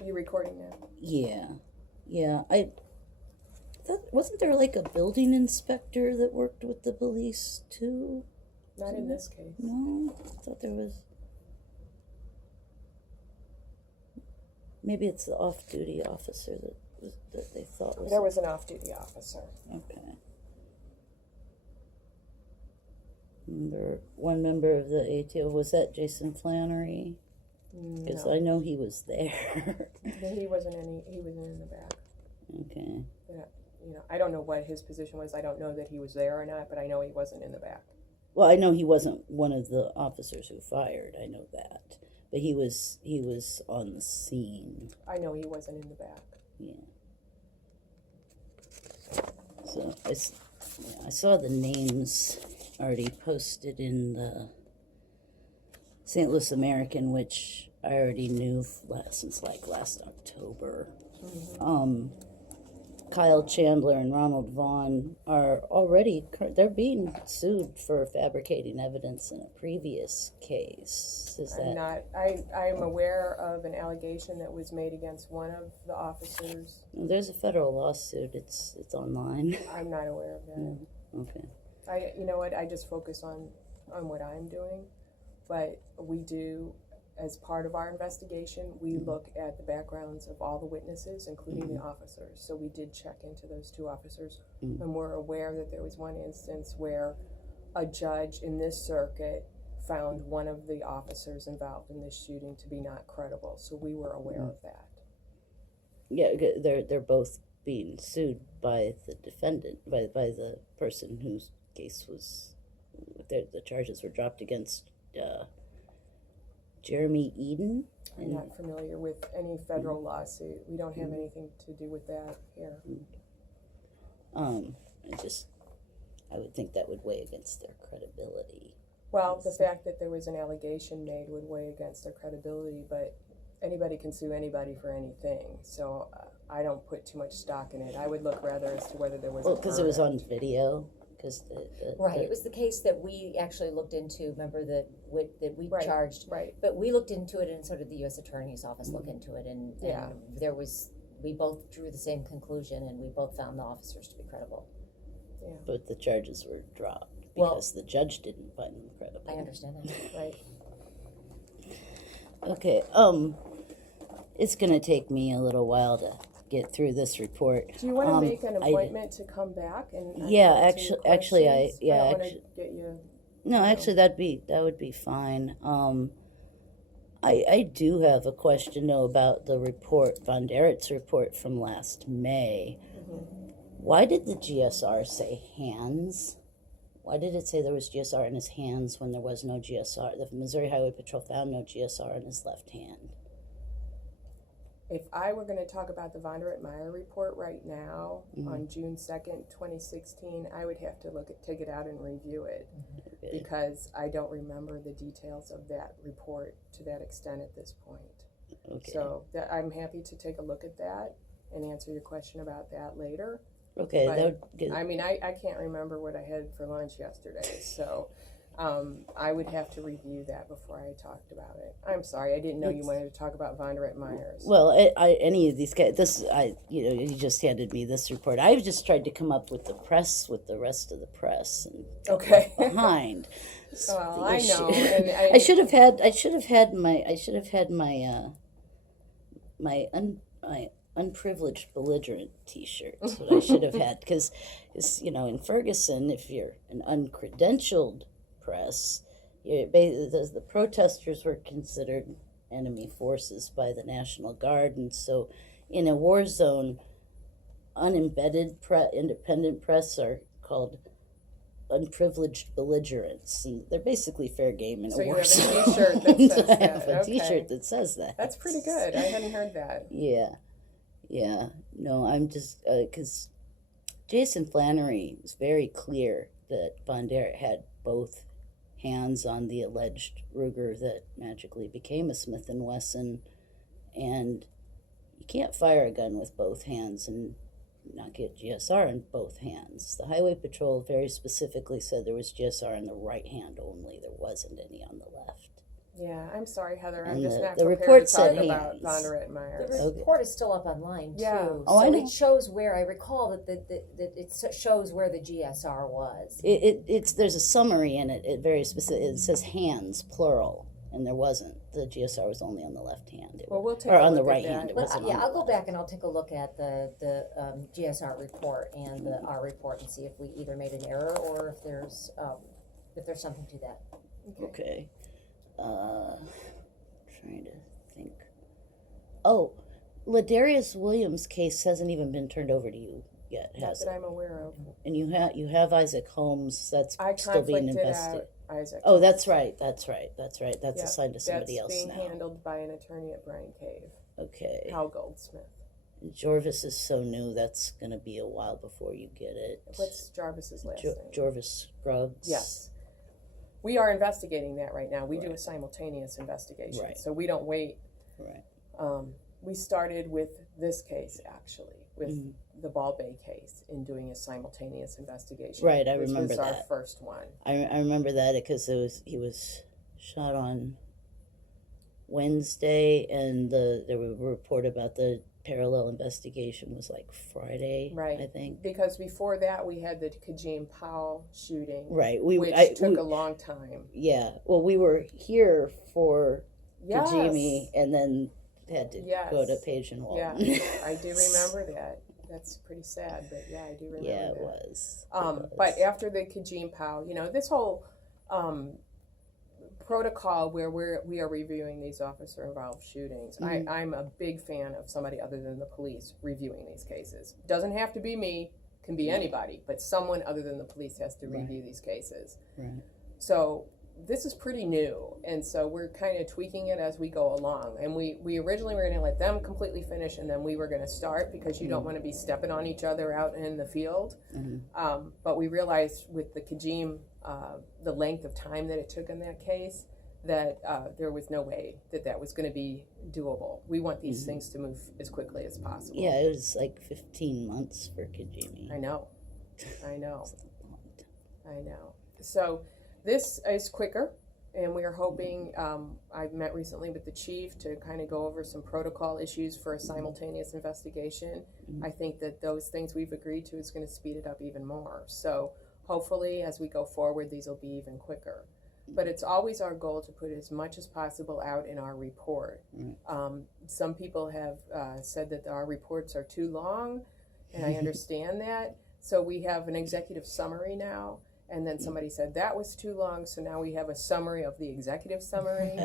Are you recording that? Yeah. I thought, wasn't there like a building inspector that worked with the police too? Not in this case. No, I thought there was. Maybe it's the off-duty officer that they thought was. There was an off-duty officer. Okay. One member of the ATO, was that Jason Flannery? Because No. I know he was there. He wasn't in the back. Okay. Yeah, I don't know what his position was. I don't know that he was there or not, but I know he wasn't in the back. Well, I know he wasn't one of the officers who fired. I know that, but he was on the scene. I know he wasn't in the back. Yeah. So I saw the names already posted in the St. Louis American, which I already knew since like last October. Mm-hmm. Kyle Chandler and Ronald Vaughn are they're being sued for fabricating evidence in a previous case. I'm aware of an allegation that was made against one of the officers. There's a federal lawsuit. It's online. I'm not aware of that. Okay. You know what? I just focus on what I'm doing, but we do. As part of our investigation, we look at the backgrounds of all the witnesses, including the officers. So we did check into those two officers, and we're aware that there was one instance where a judge in this circuit found one of the officers involved in this shooting to be not credible. So we were aware of that. Yeah, they're both being sued by the defendant, by the person whose case was, the charges were dropped against. Jeremy Eden? I'm not familiar with any federal lawsuit. We don't have anything to do with that here. I would think that would weigh against their credibility. Well, the fact that there was an allegation made would weigh against their credibility, but anybody can sue anybody for anything, so I don't put too much stock in it. I would look rather as to whether there was because it was on video. Right, it was the case that we actually looked into. Remember that we charged, right? But we looked into it, and so did the U.S. Attorney's Office look into it, and we both drew the same conclusion, and we both found the officers to be credible. Yeah. But the charges were dropped because the judge didn't find them credible. I understand that. Right. Okay. It's gonna take me a little while to get through this report. Do you want to make an appointment to come back and? Actually, that would be fine. I do have a question though about the report, von Eretz report from last May. Why did the GSR say hands? Why did it say there was GSR in his hands when there was no GSR? The Missouri Highway Patrol found no GSR in his left hand. If I were going to talk about the von Eretz report right now, on June 2nd, 2016, I would have to take it out and review it, because I don't remember the details of that report to that extent at this point. Okay. So I'm happy to take a look at that and answer your question about that later. Okay. But, I can't remember what I had for lunch yesterday, so I would have to review that before I talked about it. I'm sorry, I didn't know you wanted to talk about von Eretz. Well, any of these guys, you just handed me this report. I've just tried to come up with the rest of the press, and behind. Well, I know. And I should have had my unprivileged belligerent T-shirt. That's what I should have had, because in Ferguson, if you're an uncredentialed press, the protesters were considered enemy forces by the National Guard, and so in a war zone, unembedded independent press are called unprivileged belligerents, and they're basically fair game in a war zone. So you have a T-shirt that says that. I have a T-shirt that says that. That's pretty good. I hadn't heard that. Yeah. No, I'm just because Jason Flannery was very clear that von Eretz had both hands on the alleged Ruger that magically became a Smith & Wesson, and you can't fire a gun with both hands and not get GSR in both hands. The Highway Patrol very specifically said there was GSR in the right hand only. There wasn't any on the left. Yeah, I'm sorry, Heather. I'm And just not the prepared report to talk said about hands. Bondurant and Myers. The report is still up online too. Yeah. Oh, I so know. it shows where I recall that it shows where the GSR was. It's there's a summary in it. It very specific. It says hands plural, and there wasn't. The GSR was only on the left hand. Well, we'll take or a on the look at right that. hand. It But wasn't yeah, on I'll the go left. back and I'll take a look at the GSR report and our report and see if we either made an error or if there's something to that. Okay. Trying to think. Oh, Ladarius Williams' case hasn't even been turned over to you yet, Not has that it? I'm aware of. And you have Isaac Holmes. That's I still being conflicted investigated. out Isaac. Oh, that's right. That's Yeah, assigned to somebody that's else being now. handled by an attorney at Bryan Cave, Okay. Hal Goldsmith. Jorvis is so new. That's gonna be a while before you get it. What's Jarvis's last name? Jorvis Scruggs. Yes. We are investigating that right now. We do a Right. simultaneous investigation, Right. so we don't wait. Right. We started with this case, actually, with Mhm. the Ball Bay case, in doing a simultaneous investigation. Right, I which remember was our that. first one. I remember that because he was shot on Wednesday, and there was a report about the parallel investigation was like Friday, Right. I think. Because before that, we had the Kajim Powell shooting, Right. which took a long time. Yeah. Well, we were here for Yes. Jamie, and then had to Yes. go to Page and Walton. Yeah, I do remember that. That's pretty sad, but yeah, I do remember Yeah, that. it was. But after the Kajim Powell, this whole protocol where we are reviewing these officer-involved shootings, Mhm. I'm a big fan of somebody other than the police reviewing these cases. Doesn't have to be me, can be anybody, but someone other than the police has to review these cases. Right. So this is pretty new, and so we're kind of tweaking it as we go along. And we originally were going to let them completely finish, and then we were going to start because you don't want to be stepping on each other out in the field. Mhm. But we realized with the Kajim, the length of time that it took in that case, that there was no way that was going to be doable. We want these things to move as quickly as possible. Yeah, it was like 15 months for Kajimi. I know. So this is quicker, and we are hoping, I've met recently with the chief to kind of go over some protocol issues for a simultaneous investigation. I think that those things we've agreed to is going to speed it up even more. So hopefully as we go forward, these will be even quicker. But it's always our goal to put as much as possible out in our report. Some people have said that our reports are too long, and I understand that. So we have an executive summary now, and then somebody said that was too long, so now we have a summary of the executive summary.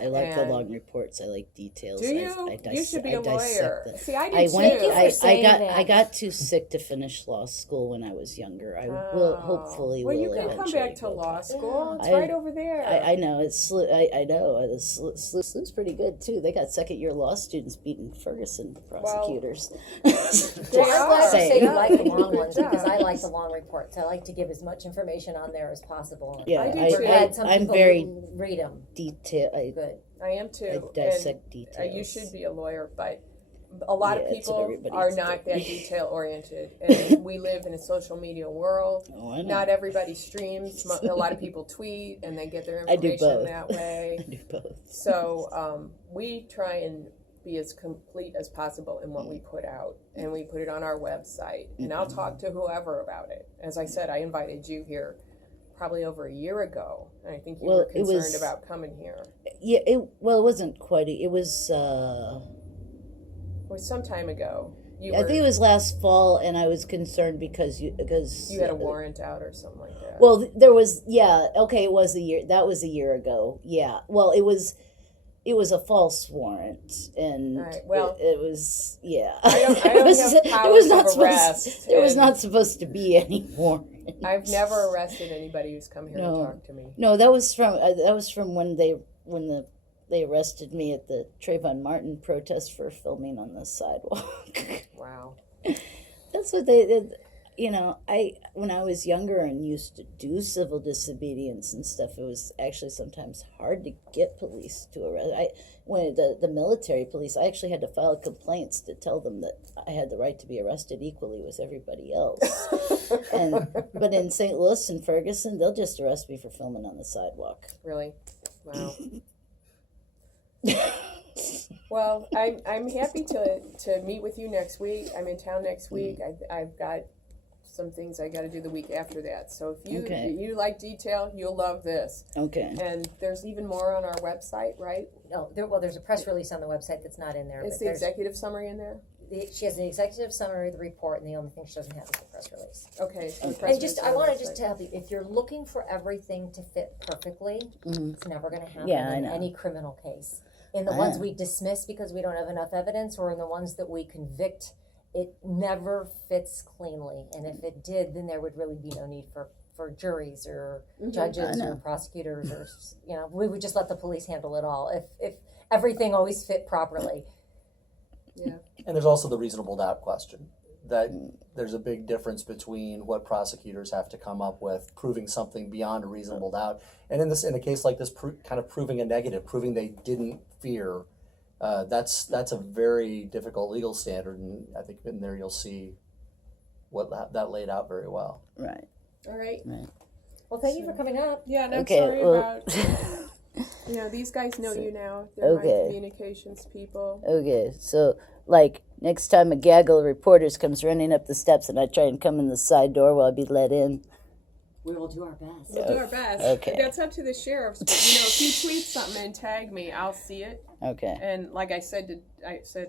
I like the And- long reports. I like details. Do you? You should be a lawyer. See, I do too. I got too sick to finish law school when I was younger. I will hopefully Well, will you can come eventually back to go law school. It's I- right over there. I know it's I know SLU's pretty good too. They got second year law students beating Ferguson prosecutors. They Well, I'm glad you are. say you Yeah. like the long Good ones job. because I like the long reports. I like to give as much information on there as possible. Yeah, I do I've too. had some I'm people very read them. detailed. Good. I am I too. dissect And, details. you should be a lawyer, but a lot Yeah, of that's what people everybody are used to not do. that detail oriented, and we live in a social media world. Oh, I know. Not everybody streams. A lot of people tweet, and they get their I do information both. that way. I do both. So we try and be as complete as possible in what we put out, and we put it on our website. And I'll talk to whoever about it. As I said, I invited you here probably over a year ago, and I think you Well, were it concerned was- about coming here. Yeah, it wasn't quite. It was. It was some time ago. I think it was last fall, and I was concerned because you had a warrant out or something like that. Well, there was. Yeah. Okay. It was a year. That was a year ago. Yeah. Well, it was a false warrant, and Right, well, it was. Yeah. I don't It was- have there powers was not of supposed. arrest, There was and not supposed to be any warrant. I've never arrested anybody who's come here No. to talk to me. No, that was from when they arrested me at the Trayvon Martin protest for filming on the sidewalk. Wow. That's what they did. When I was younger and used to do civil disobedience and stuff, it was actually sometimes hard to get police to arrest. When the military police, I actually had to file complaints to tell them that I had the right to be arrested equally with everybody else. But in St. Louis and Ferguson, they'll just arrest me for filming on the sidewalk. Really? Wow. Well, I'm happy to meet with you next week. I'm in town next week. I've got some things I got to do the week after that. So if you like detail, you'll love this. Okay. And there's even more on our website, right? No, there's a press release on the website that's not in there. Is the executive summary in there? She has an executive summary of the report, and the only thing she doesn't have is the press release. Okay. So the press And release I on want the to just website. tell you, if you're looking for everything to fit perfectly, it's never going to happen Yeah, I in know. any criminal case. In the I ones know. we dismiss because we don't have enough evidence, or in the ones that we convict, it never fits cleanly. And if it did, then there would really be no need for juries or judges I or know. prosecutors, or we would just let the police handle it all if everything always fit properly. Yeah. And there's also the reasonable doubt question. That there's a big difference between what prosecutors have to come up with, proving something beyond a reasonable doubt, and in a case like this, kind of proving a negative, proving they didn't fear. That's a very difficult legal standard, and I think in there you'll see what that laid out very well. Right. All right. Well, thank you for coming up. Yeah, and I'm Okay, sorry well- about, these guys know you now. They're Okay. my communications people. Okay, so like next time a gaggle of reporters comes running up the steps and I try and come in the side door, will I be let in? We will do our best. We'll do our best. Okay. That's up to the sheriffs. But, if you tweet something and tag me, I'll see it. Okay. And like I said